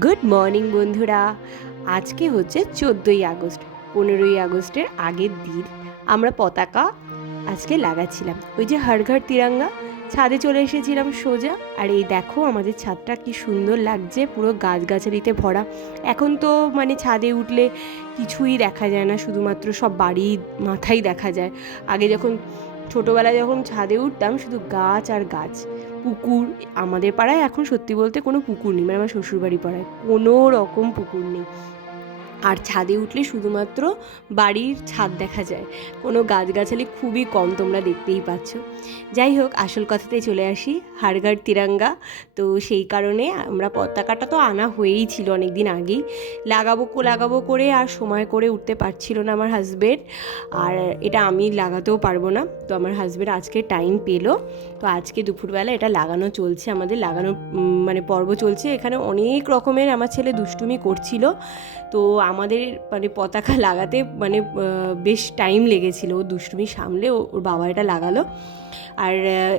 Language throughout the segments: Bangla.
গুড মর্নিং বন্ধুরা। আজকে হচ্ছে 14ই আগস্ট। 15ই আগস্টের আগের দিন আমরা পতাকা আজকে লাগাচ্ছিলাম। ওই যে হর ঘর তিরঙ্গা, ছাদে চলে এসেছিলাম সোজা। আর এই দেখো আমাদের ছাদটা কি সুন্দর লাগছে, পুরো গাছগাছালিতে ভরা। এখন তো মানে ছাদে উঠলে কিছুই দেখা যায় না, শুধুমাত্র সব বাড়ির মাথায় দেখা যায়। আগে যখন ছোটোবেলায় যখন ছাদে উঠতাম শুধু গাছ আর গাছ, পুকুর। আমাদের পাড়ায় এখন সত্যি বলতে কোনো পুকুর নেই, মানে আমার শ্বশুরবাড়ি পাড়ায় কোনো রকম পুকুর নেই। আর ছাদে উঠলে শুধুমাত্র বাড়ির ছাদ দেখা যায়, কোনো গাছগাছালি খুবই কম, তোমরা দেখতেই পাচ্ছ। যাই হোক, আসল কথাতে চলে আসি, হর ঘর তিরঙ্গা। তো সেই কারণে আমরা পতাকাটা তো আনা হয়েই ছিল অনেক দিন আগেই, লাগাবো করে আর সময় করে উঠতে পারছিল না আমার হাজব্যান্ড। আর এটা আমি লাগাতেও পারবো না, তো আমার হাজব্যান্ড আজকে টাইম পেলো। তো আজকে দুপুরবেলা এটা লাগানো চলছে, আমাদের লাগানো মানে পর্ব চলছে। এখানে অনেক রকমের আমার ছেলে দুষ্টুমি করছিল। তো আমাদের মানে পতাকা লাগাতে মানে বেশ টাইম লেগেছিল, ও দুষ্টুমি সামলে ওর বাবা এটা লাগালো। আর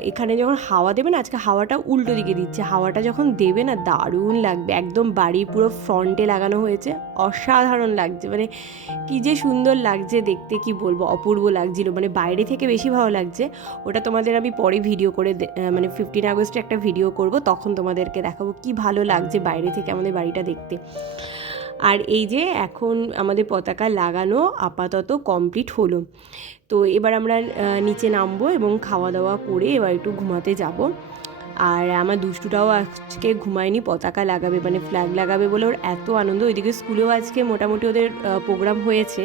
এখানে যখন হাওয়া দেবে না, আজকে হাওয়াটা উল্টো দিকে দিচ্ছে, হাওয়াটা যখন দেবে না দারুণ লাগবে। একদম বাড়ির পুরো ফ্রন্টে লাগানো হয়েছে, অসাধারণ লাগছে, মানে কী যে সুন্দর লাগছে দেখতে, কি বলবো, অপূর্ব লাগছিল। মানে বাইরে থেকে বেশি ভালো লাগছে। ওটা তোমাদের আমি পরে ভিডিও করে মানে 15 আগস্টে একটা ভিডিও করব, তখন তোমাদেরকে দেখাবো কি ভালো লাগছে বাইরে থেকে আমাদের বাড়িটা দেখতে। আর এই যে এখন আমাদের পতাকা লাগানো আপাতত কমপ্লিট হলো। তো এবার আমরা নিচে নামবো এবং খাওয়া দাওয়া করে এবার একটু ঘুমাতে যাব। আর আমার দুষ্টুটাও আজকে ঘুমায়নি, পতাকা লাগাবে মানে ফ্ল্যাগ লাগাবে বলে ওর এত আনন্দ। ওইদিকে স্কুলেও আজকে মোটামুটি ওদের প্রোগ্রাম হয়েছে,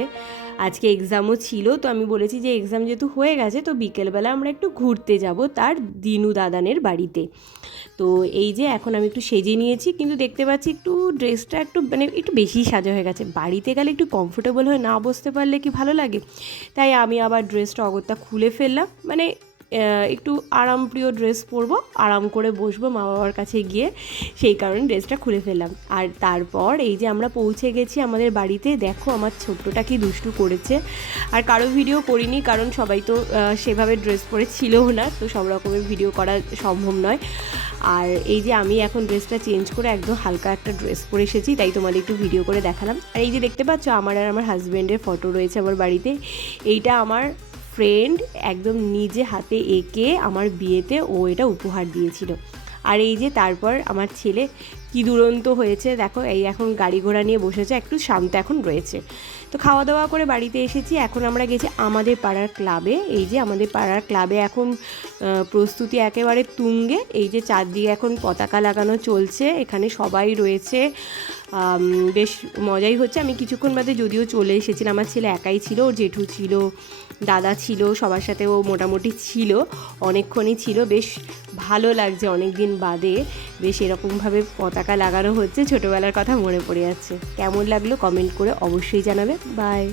আজকে এক্সামও ছিল। তো আমি বলেছি যে এক্সাম যেহেতু হয়ে গেছে তো বিকেলবেলা আমরা একটু ঘুরতে যাব তার দিনু দাদানের বাড়িতে। তো এই যে এখন আমি একটু সেজে নিয়েছি, কিন্তু দেখতে পাচ্ছি একটু ড্রেসটা একটু মানে একটু বেশি সাজা হয়ে গেছে। বাড়িতে গেলে একটু কমফোর্টেবল হয়ে না বসতে পারলে কি ভালো লাগে, তাই আমি আবার ড্রেসটা অগত্যা খুলে ফেললাম। মানে একটু আরামপ্রিয় ড্রেস পরবো, আরাম করে বসবো মা বাবার কাছে গিয়ে, সেই কারণে ড্রেসটা খুলে ফেললাম। আর তারপর এই যে আমরা পৌঁছে গেছি আমাদের বাড়িতে। দেখো আমার ছোট্টটা কি দুষ্টু করেছে। আর কারো ভিডিও করিনি, কারণ সবাই তো সেভাবে ড্রেস পরে ছিলও না, তো সব রকমের ভিডিও করা সম্ভব নয়। আর এই যে আমি এখন ড্রেসটা চেঞ্জ করে একদম হালকা একটা ড্রেস পরে এসেছি, তাই তোমাদের একটু ভিডিও করে দেখালাম। আর এই যে দেখতে পাচ্ছ আমার আর আমার হাজব্যান্ডের ফটো রয়েছে আমার বাড়িতে। এইটা আমার ফ্রেন্ড একদম নিজে হাতে এঁকে আমার বিয়েতে ও এটা উপহার দিয়েছিল। আর এই যে তারপর আমার ছেলে কি দুরন্ত হয়েছে দেখো, এই এখন গাড়ি ঘোড়া নিয়ে বসেছে, একটু শান্ত এখন রয়েছে। তো খাওয়া দাওয়া করে বাড়িতে এসেছি, এখন আমরা গেছি আমাদের পাড়ার ক্লাবে। এই যে আমাদের পাড়ার ক্লাবে এখন প্রস্তুতি একেবারে তুঙ্গে। এই যে চারদিকে এখন পতাকা লাগানো চলছে, এখানে সবাই রয়েছে, বেশ মজাই হচ্ছে। আমি কিছুক্ষণ বাদে যদিও চলে এসেছিলাম, আমার ছেলে একাই ছিল, ওর জেঠু ছিল, দাদা ছিল, সবার সাথে ও মোটামুটি ছিল, অনেকক্ষণই ছিল। বেশ ভালো লাগছে, অনেক দিন বাদে বেশ এরকমভাবে পতাকা লাগানো হচ্ছে, ছোটোবেলার কথা মনে পড়ে যাচ্ছে। কেমন লাগলো কমেন্ট করে অবশ্যই জানাবে। বাই।